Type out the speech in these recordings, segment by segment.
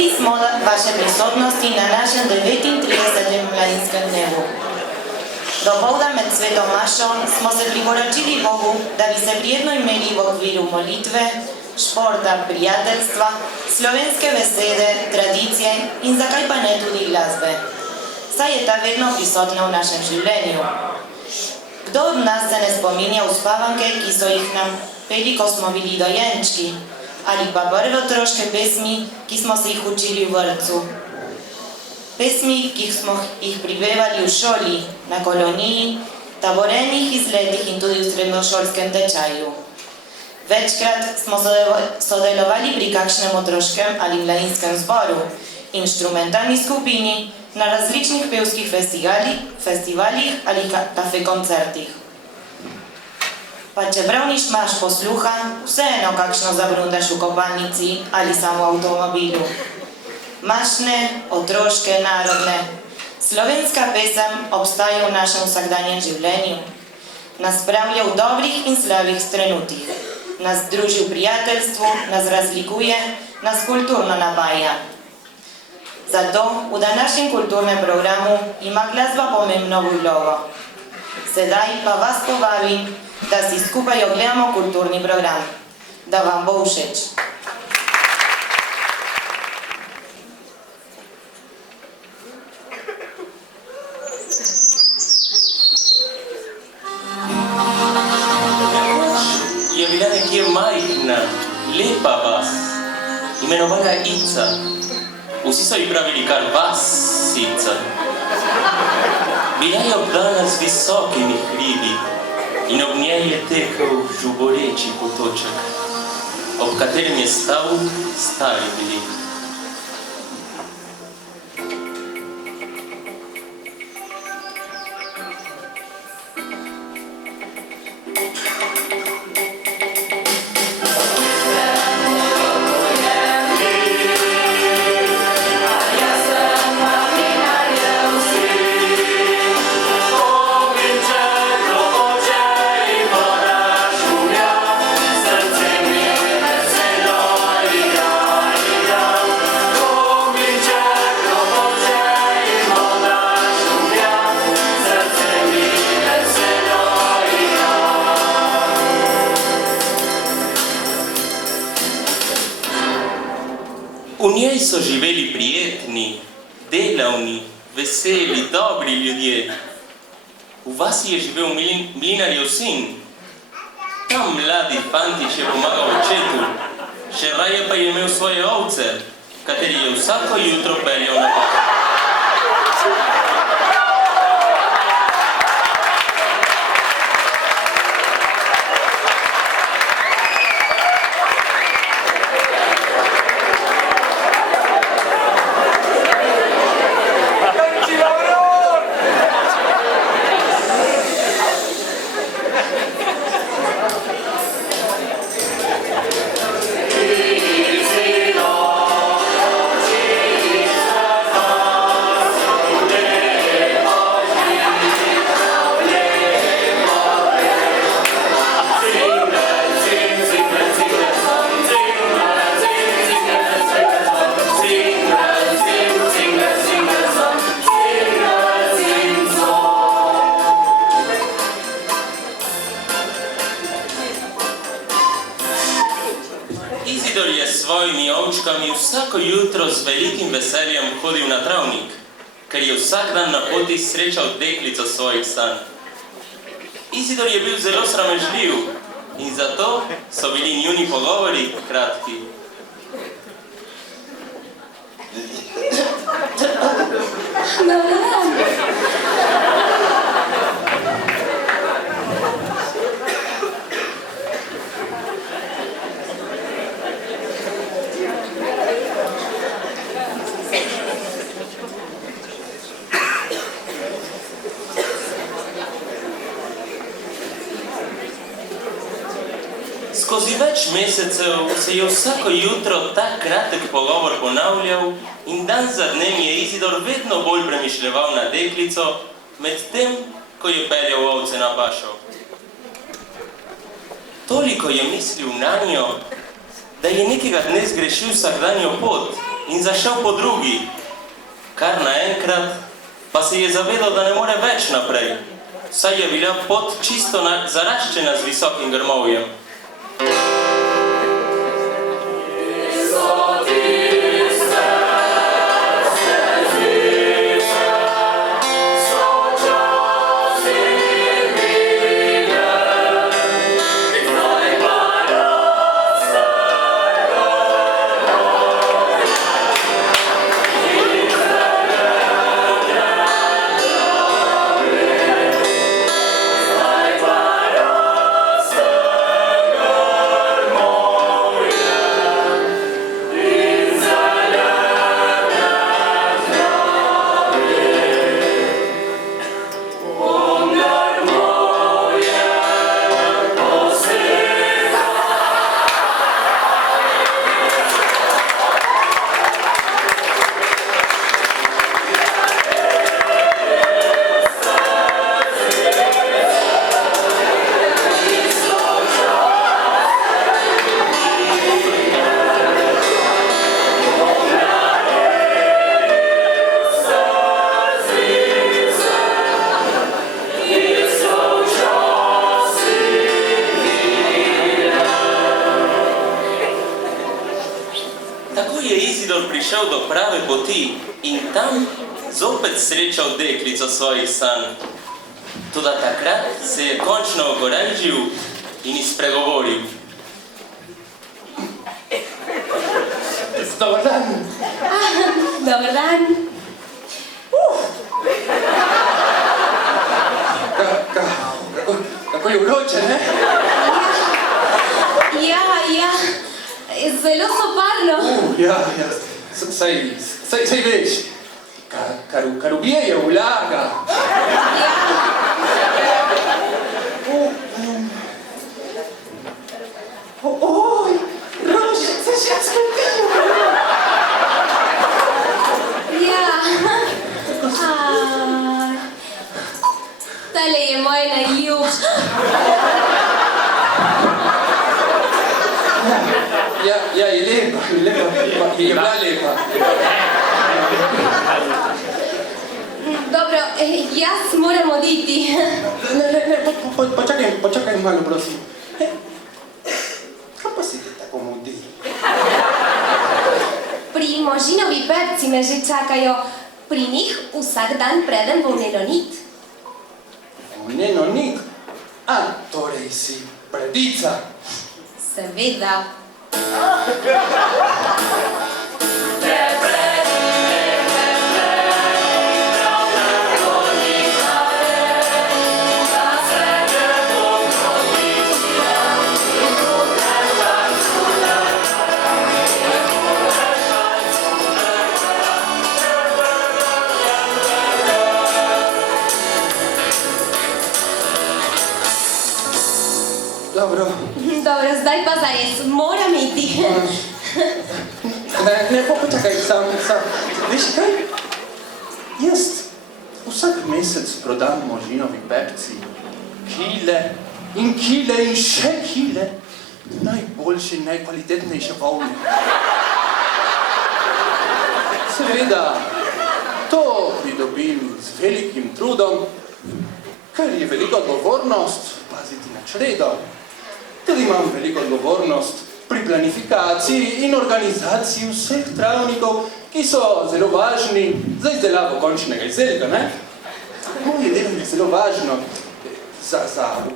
Veseli smo vaše prisotnosti na našem 39. mladinskem dnevu. Dopoldan med svetom mašo smo se priporočili Bogu, da bi se prijetno imeli v okviru molitve, športa, prijateljstva, slovenske besede, tradicije in zakaj pa ne tudi glasbe. Saj je ta vedno prisotna v našem življenju. Kdo od nas se ne spominja uspavanke, ki so jih nam peli, ko smo bili dojenčki, ali pa prve otroške pesmi, ki smo se jih učili v vrtcu. Pesmi, ki smo jih pripevali v šoli, na koloniji, taborenih izletih in tudi v srednjošolskem tečaju. Večkrat smo sodelovali pri kakšnem otroškem ali mladinskem zboru, inštrumentalni skupini, na različnih pevskih festivalih ali kafe koncertih. Pa čeprav nimaš posluha, vseeno kakšno zabrundaš v kopalnici ali samo v avtomobilu. Mašne, otroške, narodne. Slovenska pesem obstaja v našem vsakdanjem življenju. Nas spravlja v dobrih in slabih trenutih. Nas druži v prijateljstvu, nas razlikuje, nas kulturno napaja. Zato v današnjem kulturnem programu ima glasba pomembno vlogo. Sedaj pa vas povabim, da si skupaj ogledamo kulturni program. Da vam bo všeč. Je bila nekje majhna, lepa vas, imenovana Ica. Vsi so ji pravili kar Vasica. Bila je obdana z visokimi hribi in ob njej je tekel žuboreči potoček, ob katerem je stal stari belik. V njej so živeli prijetni, delavni, veseli, dobri ljudje. V vasi je živel mlinarjev sin. Ta mladi fantič je pomagal očetu, še raje pa je imel svoje ovce, kateri je vsako jutro peljal na pašo. Izidor je s svojimi ovčkami vsako jutro z velikim veseljem hodil na travnik, ker je vsak dan na poti srečal deklico svojih sanj. Izidor je bil zelo sramežljiv in zato so bili njuni pogovori kratki. Skozi več mesecev se je vsako jutro ta kratek pogovor ponavljal in dan za dnem je Izidor vedno bolj premišljeval na deklico, medtem ko je peljal ovce na pašo. Toliko je mislil nanjo, da je nekega dne zgrešil vsakdanjo pot in zašel po drugi. Kar naenkrat pa se je zavedal, da ne more več naprej, saj je bila pot čisto zaraščena z visokim grmovjem. Prišel do prave poti in tam zopet srečal deklico svojih sanj. Toda takrat se je končno ogorajžil in spregovoril. Dobar dan. Dobar dan. Kako je vroče, ne? Ja, zelo soparno. Ja. Saj veš, kar ubije je vlaga. Ja. Oj, rožice še skrbilo. Ja. Tale je moj najljubši. Ja, je lepa, je bila lepa. Dobro, jaz moram oditi. Ne, počakaj malo, prosim. Kaj pa si ti tako mudi? Pri Možinovi pepci me že čakajo. Pri njih vsak dan predem v Nenonit. V Nenonit? Torej si predica. Seveda. Dobro, zdaj pa zares, moram iti. Ne, počakaj, sam. Veš kaj? Jaz vsak mesec prodam Možinovi pepci kile in še kile najboljše in najkvalitetnejše volne. Seveda, to pridobim z velikim trudom, ker je velika odgovornost paziti na čredo. Tudi imam veliko odgovornost pri planifikaciji in organizaciji vseh travnikov, ki so zelo važni za izdelavo končnega izdelka, ne? Moje delo je zelo važno za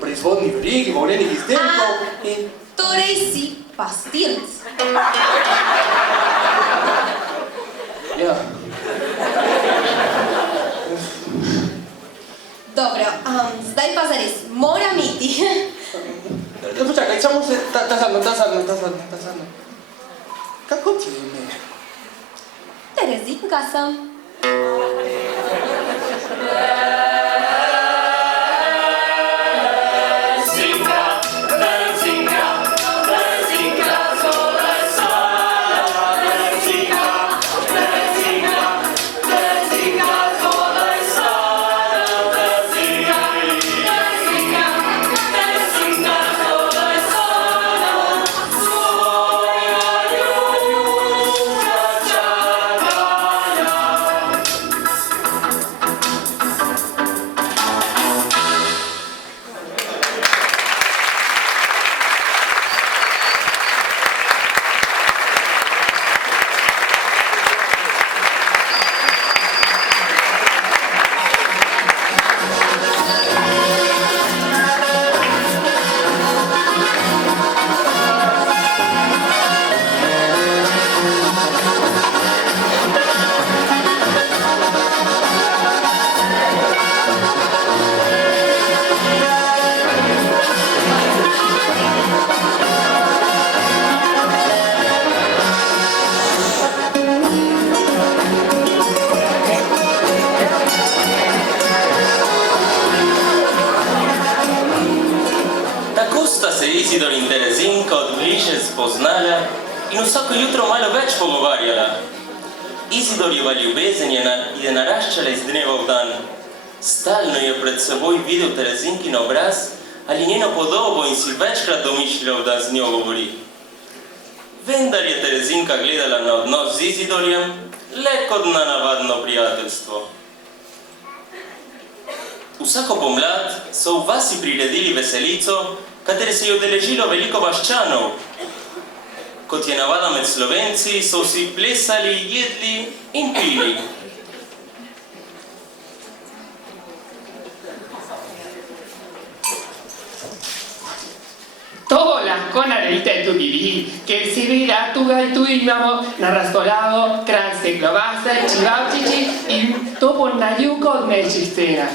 proizvodni verigi, volnenih izdelkov in... Torej si pastirc. Ja. Dobro, zdaj pa zares, moram iti. Počakaj, samo se, ta zadnja. Kako ti je ime? Terezinka sem. in vsako jutro malo več pogovarjala. Izidorjeva ljubezen je naraščala iz dneva v dan. Stalno je pred seboj videl Terezinkin obraz ali njeno podobo in si večkrat domišljal, da z njo govori. Vendar je Terezinka gledala na odnos z Izidorjem le kot na navadno prijateljstvo. Vsako pomlad so v vasi priredili veselico, katere se je udeležilo veliko vaščanov. Kot je navada med Slovenci, so vsi plesali, jedli in pili. To lahko naredite tudi vi, ker seveda tukaj imamo na razpolago kranjske klobase, čivavčiči in to bo na jugo od mečjih cenah.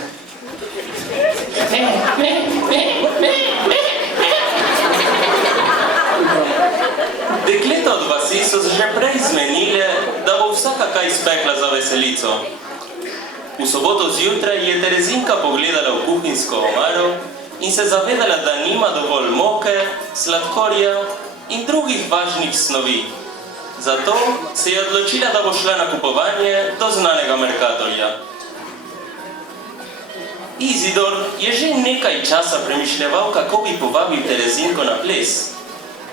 Dekleta od vasi so se že prej zmenile, da bo vsaka kaj spekla za veselico. V soboto zjutraj je Terezinka pogledala v kuhinjsko omaro in se zavedala, da nima dovolj moke, sladkorja in drugih važnih snovi. Zato se je odločila, da bo šla na kupovanje do znanega Mercatorja. Izidor je že nekaj časa premišljeval, kako bi povabil Terezinko na ples.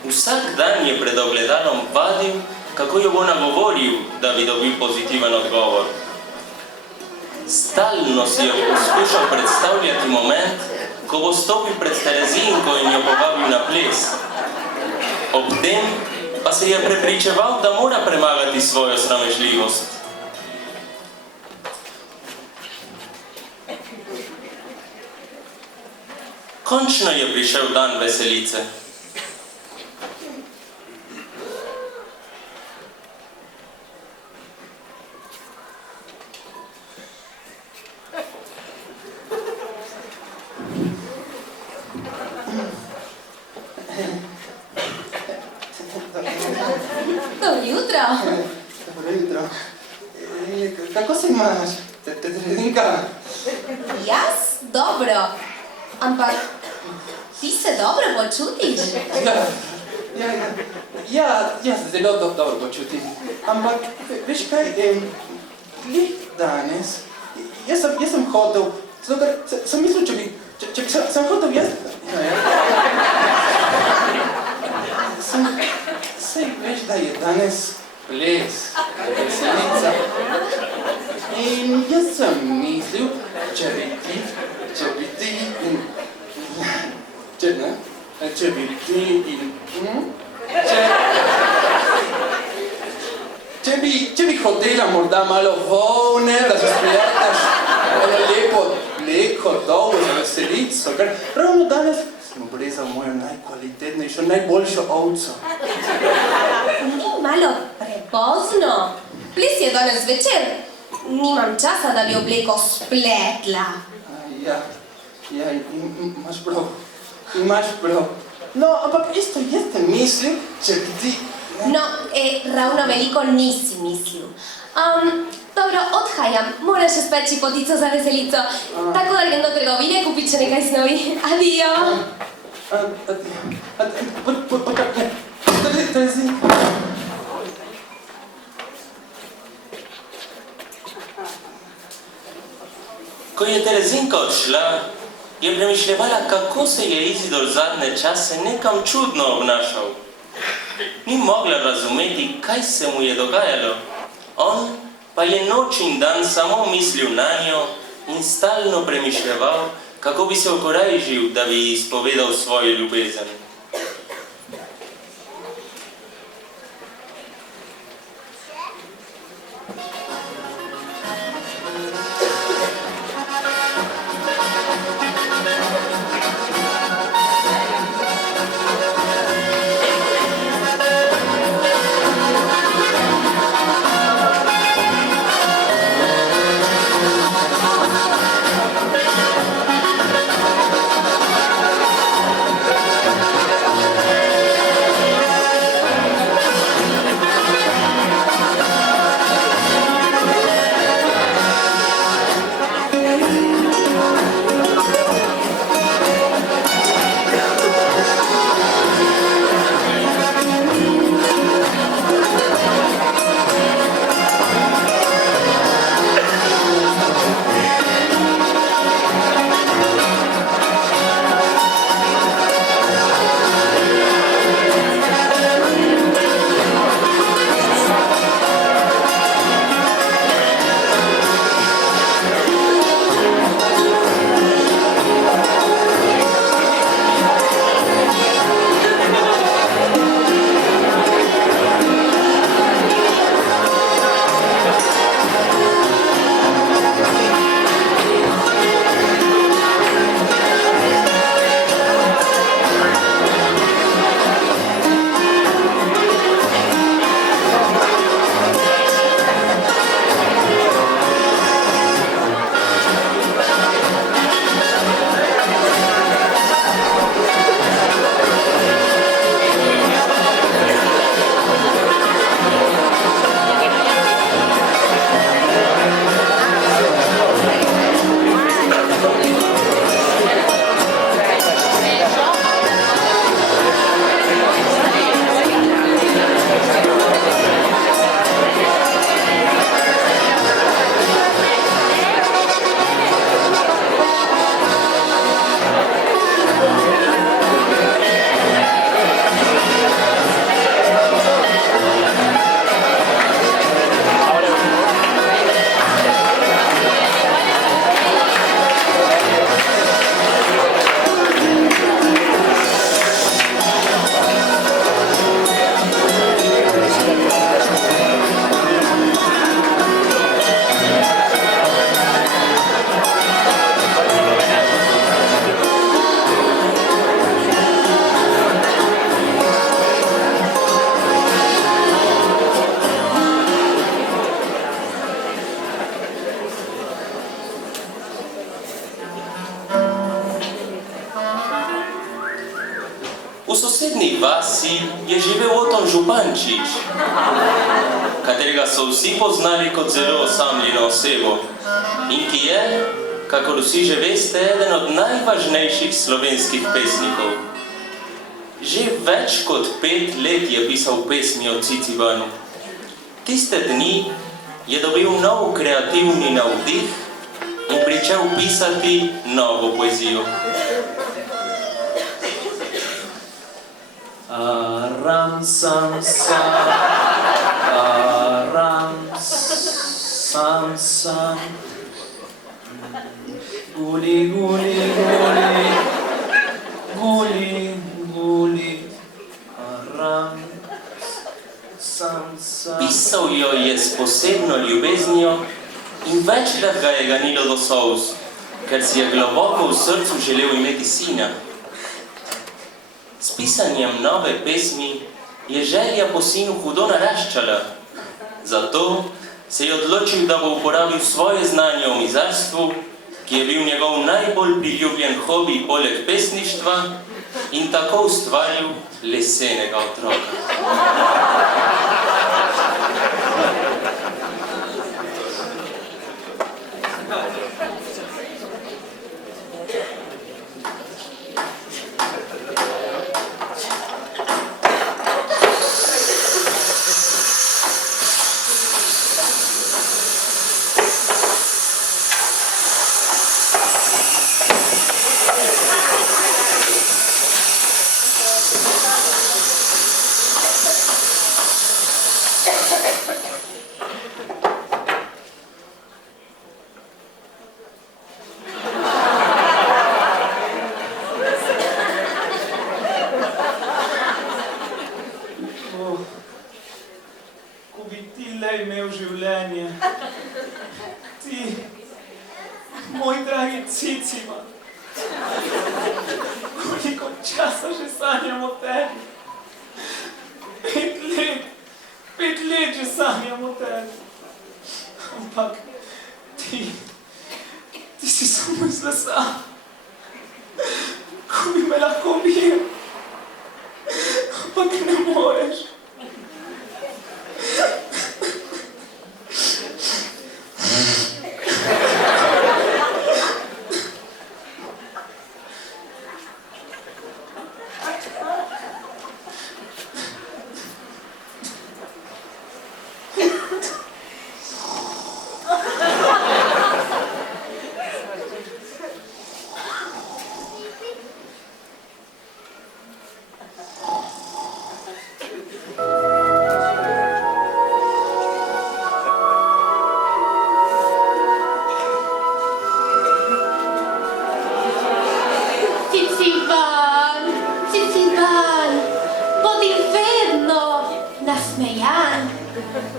Vsak dan je pred ogledalom vadil, kako jo bo nagovoril, da bi dobil pozitiven odgovor. Stalno si je poskušal predstavljati moment, ko bo stopil pred Terezinko in jo povabil na ples. Ob tem pa se je prepričeval, da mora premagati svojo sramežljivost. Končno je prišel dan veselice. Dobro jutro. Dobro jutro. Kako se imaš, Terezinka? Jaz? Dobro. Ampak ti se dobro počutiš? Ja, se zelo dobro počutim. Ampak, veš kaj, glih danes, jaz sem hotel, zato ker sem mislil, če bi sem hotel jaz... Sej veš, da je danes ples, veselica. In jaz sem mislil, če bi ti če bi hotela morda malo volne, da se sprijataš eno lepo mleko dolgo za veselico, ker ravno danes sem obrezal mojo najkvalitetnejšo, najboljšo ovco. Ni malo prepozno. Ples je danes večer. Nimam časa, da bi obleko spletla. Ja, imaš prav. No, ampak isto jaz sem mislil, če bi ti... No, ravno veliko nisi mislil. Dobro, odhajam. Moram še speči potico za veselico. Tako da grem do trgovine kupit še nekaj snovi. Adijo. Počakaj, Terezinka. Ko je Terezinka odšla, je premišljevala, kako se je Izidor zadnje čase nekam čudno obnašal. Ni mogla razumeti, kaj se mu je dogajalo. On pa je noč in dan samo mislil nanjo in stalno premišljeval, kako bi se okorajžil, da bi izpovedal svojo ljubezen. sosednej vasi je živel Oton Župančič, katerega so vsi poznali kot zelo osamljeno osebo in ki je, kakor vsi že veste, eden od najvažnejših slovenskih pesnikov. Že več kot 5 let je pisal pesmi o Cicibanu. Tiste dni je dobil nov kreativni navdih in pričel pisati novo poezijo. Aram sam sam, aram sam sam, guli guli guli, guli guli, aram sam sam. Pisal jo je s posebno ljubeznijo in večkrat ga je ganilo do solz, ker si je globoko v srcu želel imeti sina. S pisanjem nove pesmi je želja po sinu hudo naraščala. Zato se je odločil, da bo uporabil svoje znanje o mizarstvu, ki je bil njegov najbolj priljubljen hobi poleg pesništva, in tako ustvaril lesenega otroka. Ko bi ti le imel življenje, ti, moj dragi Ciciban, koliko časa že sanjam o tebi. 5 let že sanjam o tebi. Ampak ti si samo iz lesa, ko bi me lahko bil, ampak ne moreš.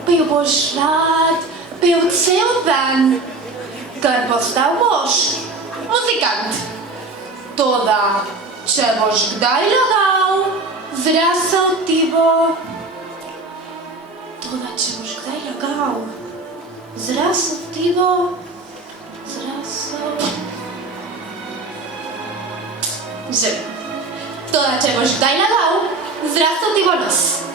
Pil boš rad, pil cel dan, ker postal boš muzikant. Toda, če boš kdaj lagal, zrasel ti bo. Toda, če boš kdaj lagal, zrasel ti bo, zrasel. Že. Toda, če boš kdaj lagal, zrasel ti bo nos.